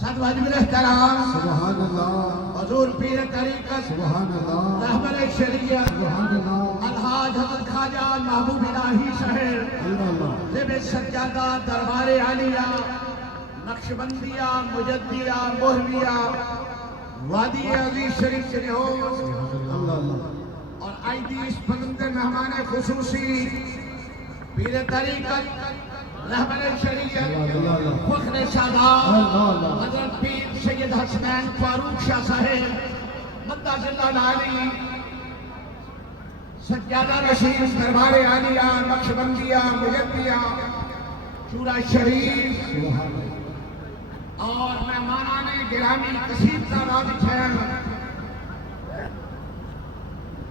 صد واجب الاحترام سبحان اللہ حضور پیر طریقت سبحان اللہ رہبر شریعت سبحان اللہ الحاج حضرت خواجہ محبوب الہی صاحب اللہ زب سجادہ دربار عالیہ نقشبندیہ مجدیہ مہریہ وادی عزیز شریف سے ہو اللہ اللہ اور آئیدی اس بلند مہمان خصوصی پیر طریقت رہبر شریعت فخر سادات حضرت پیر سید حسنین فاروق شاہ صاحب مدہ اللہ علی سجادہ رشید دربار عالیہ نقشبندیہ مجدیہ چورہ شریف اور مہمانان گرامی کثیر تعداد ہیں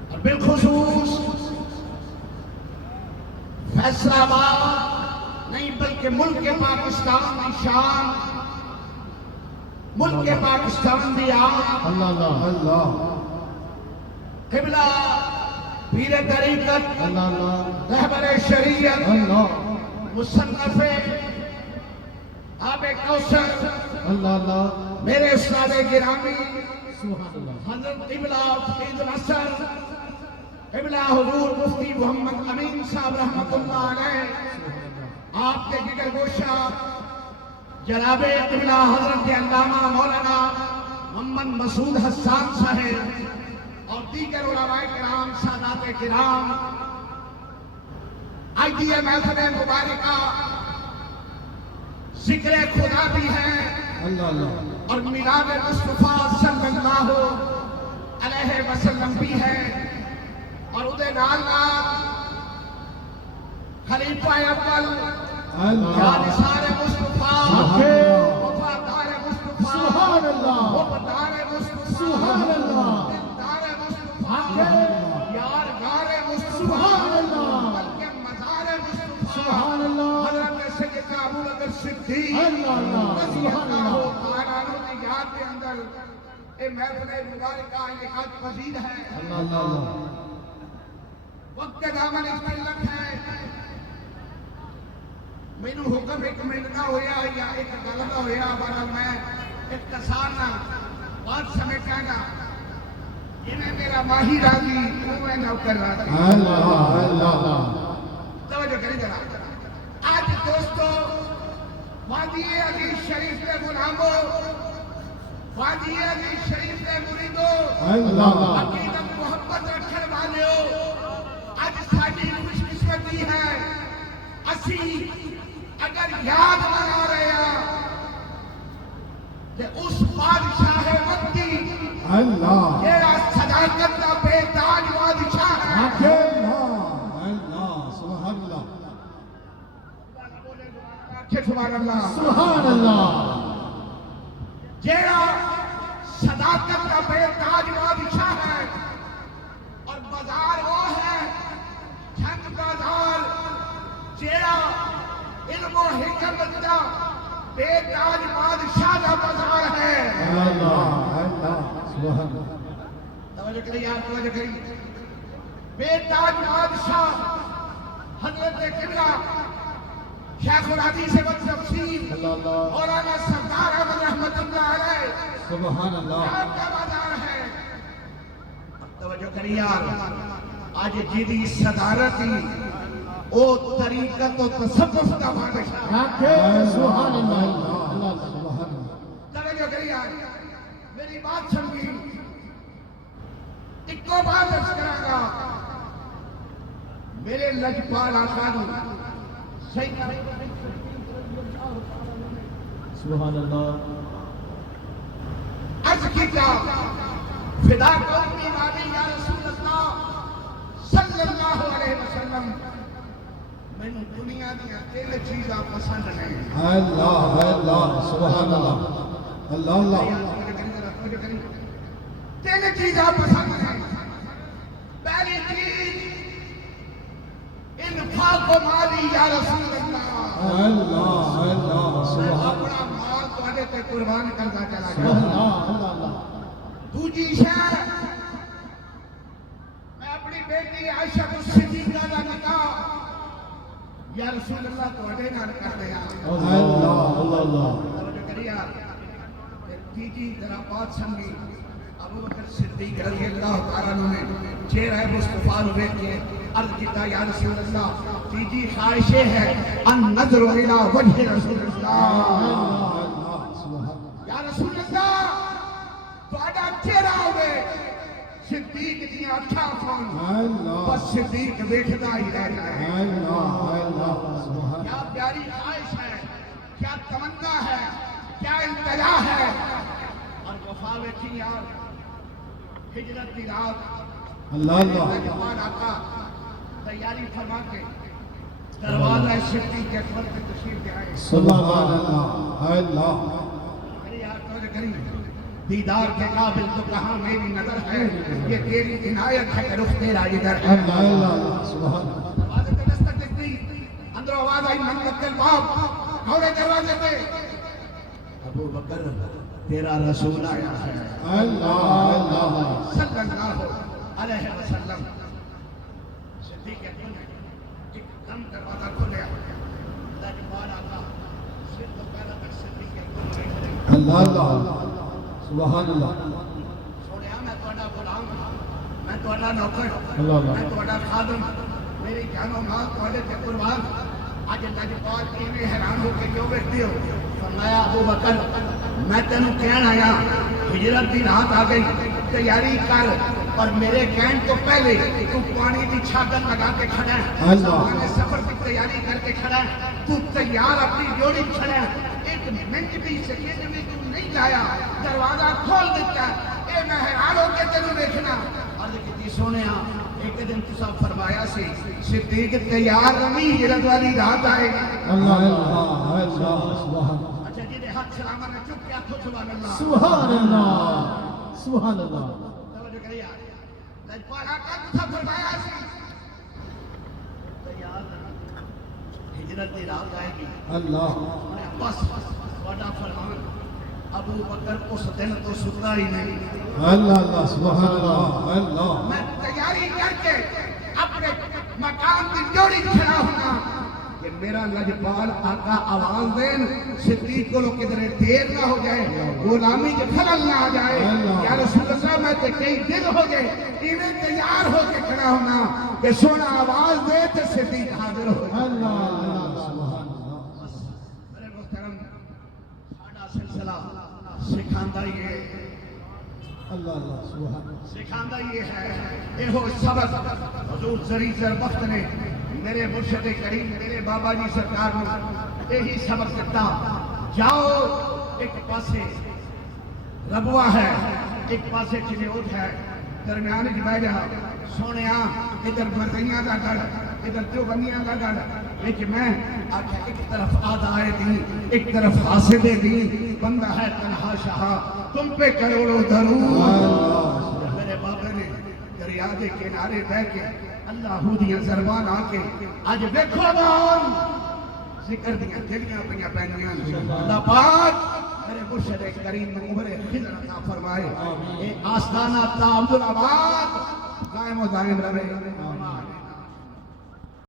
اور بالخصوص فیصل آباد نہیں بلکہ ملک پاکستان کی شان ملک پاکستان دی آن اللہ اللہ قبلہ پیر طریقت اللہ رہبر شریعت اللہ مصنف آب کوثر اللہ اللہ میرے استاد گرامی سبحان اللہ حضرت قبلہ فقید العصر قبلہ حضور مفتی محمد امین صاحب رحمت اللہ علیہ آپ کے جگر گوشہ جناب قبلہ حضرت علامہ مولانا محمد مسعود حسان صاحب اور دیگر علماء کرام سادات کرام آئیدی محفل مبارکہ ذکر خدا بھی ہے اللہ اللہ اور میلاد مصطفیٰ صلی اللہ علیہ وسلم بھی ہے اور ادھے نال خلیفہ اول جانثار مصطفیٰ وفادار مصطفیٰ سبحان اللہ وفادار مصطفیٰ سبحان اللہ دلدار مصطفیٰ یارگار مصطفیٰ سبحان اللہ بلکہ مزار مصطفیٰ سبحان اللہ حضرت سیدنا ابو بکر صدیق اللہ اللہ رضی سبحان اللہ اللہ تعالیٰ عنہ کی یاد کے اندر اے محفل مبارکہ انعقاد پذیر ہے اللہ اللہ وقت دامن اختلت ہے مینو حکم ایک منٹ کا ہویا یا ایک گل کا ہویا بارا میں اختصار نہ بات سمیٹا گا انہیں میرا ماہی راضی میں نوکر راضی اللہ اللہ توجہ کری ذرا آج دوستو وادی عزیز شریف کے غلاموں وادی عزیز شریف کے مریدوں اللہ عقیدت محبت رکھنے والے آج ساڑی خوش قسمتی ہے اسی اگر یاد بنا رہے ہیں کہ اس بادشاہ وقتی اللہ یہ صداقت کا بے تاج بادشاہ ہے اللہ سبحان اللہ سبحان اللہ سبحان اللہ جیڑا صداقت کا بے تاج بادشاہ ہے اور بازار وہ ہے جھنگ بازار جیڑا علم و حکمت کا بے تاج بادشاہ کا بازار ہے اللہ اللہ سبحان اللہ توجہ کری یار توجہ کری بے تاج بادشاہ حضرت قبلہ شیخ الحدیث والتفسیر اللہ اللہ مولانا سردار احمد رحمت اللہ علیہ سبحان اللہ آپ کا بازار ہے توجہ کری یار آج جیدی صدارتی او طریقت و تصوف کا بادشاہ سبحان اللہ اللہ سبحان اللہ توجہ کری یار میری بات سمجھی ایک کو بات عرض کرا گا میرے لجپال آقا نے سبحان اللہ عرض کی کیا فدا قومی والی یا رسول اللہ صلی اللہ علیہ وسلم میں نے دنیا دیا تین چیزاں پسند نہیں اللہ اللہ سبحان اللہ اللہ اللہ تین چیزاں پسند ہیں پہلی چیز انفاق و مالی یا رسول اللہ اللہ اللہ میں سبحان اپنا مال تھوڑے تے قربان کرتا چلا اللہ گیا اللہ اللہ دوجی شہر میں اپنی بیٹی عائشہ صدیقہ کا نکاح رسول اللہ تو اڈے نال کر دیا اللہ اللہ اللہ توجہ کری یار جی ذرا بات سمجھی ابو بکر صدیق رضی اللہ تعالیٰ عنہ نے چہرہ مصطفیٰ رو دیکھ کے عرض کیتا یا رسول اللہ جی خواہش ہے ان نظر الى وجہ رسول اللہ یا رسول اللہ تو اڈا چہرہ ہوئے صدیق دی اکھاں کھول بس صدیق دیکھتا ہی رہ جائے کیا پیاری خواہش ہے کیا تمنا ہے کیا التجا ہے اور وفا بیٹھی یار ہجرت کی رات اللہ آقا تیاری فرما کے دروازہ صدیق اکبر کے تشریف لے آئے سبحان اللہ میری یار توجہ کریں دیدار کے قابل تو کہاں میری نظر ہے یہ تیری عنایت ہے کہ رخ تیرا ادھر ہے سبحان آواز پہ دستک دکھتی اندر آواز آئی منت الباب کھوڑے دروازے پہ ابو بکر تیرا رسول آیا ہے صلی اللہ علیہ وسلم صدیق اکبر نے ایک دم دروازہ کھولیا اللہ کے بعد آقا صرف تو پہلا تک صدیق اکبر نے بیٹھ اللہ سبحان اللہ سوڑیا میں توڑا غلام میں توڑا نوکر اللہ میں توڑا خادم میری جان و مال توڑے تے قربان آج اللہ کے بعد کی میں حیران ہو کے کیوں بیٹھتی ہو فرمایا ابو بکر میں تینوں کہن آیا ہجرت دی رات آ گئی تیاری کر اور میرے کہن تو پہلے تو پانی دی چھاگل لگا کے کھڑا ہے زمانے سفر کی تیاری کر کے کھڑا ہے تو تیار اپنی جوڑی کھڑا ہے ایک منٹ بھی سیکنڈ بھی تو نہیں لایا دروازہ کھول دیتا اے میں حیران ہو کے تینوں دیکھنا عرض کیتی سونیا ایک دن تو سب فرمایا سی صدیق تیار رمی ہجرت والی رات آئے گی اللہ سبحان اچھا جی دے حق سلامہ نے چپ کیا تو سبحان اللہ سبحان اللہ توجہ کریے لجپال آقا تو سب فرمایا سی تیار ہجرت دی رات آئے گی اللہ بس بڑا فرمان ابو بکر اس دن تو ستا ہی نہیں اللہ سبحان اللہ میں تیاری کر کے اپنے مقام کی جوڑی کھڑا ہونا کہ میرا لجپال آقا آواز دین صدیق کو کدھر دیر نہ ہو جائے غلامی کے خلل نہ آ جائے یا رسول اللہ میں تے کئی دن ہو گئے انہیں تیار ہو کے کھڑا ہونا کہ سونا آواز دے تے صدیق حاضر ہو اللہ سبحان اللہ میرے محترم ساڑھا سلسلہ سکھاندہ یہ اللہ سبحان سکھاندہ یہ ہے یہ ہو سبق حضور زری زر وقت نے میرے مرشد کریم میرے بابا جی سرکار نے یہی سبق دیتا جاؤ ایک پاسے ربوہ ہے ایک پاسے چنیوٹ ہے درمیان جبائے جہاں سونیا ادھر مردیاں کا گڑ ادھر دیوبندیاں کا گڑ لیکن میں آکھا ایک طرف آدھائے دین ایک طرف حاسدے دین بندہ ہے تنہا شاہ تم پہ کروڑوں درود میرے بابا نے دریا دے کنارے بہ کے اللہ دیاں زربان آکے آج دیکھو بان ذکر دیاں دلیاں پہنیاں پہنیاں اللہ پاک میرے مرشد کریم عمر خضر عطا فرمائے اے آستانہ تا عبدالعباد قائم و دائم رہے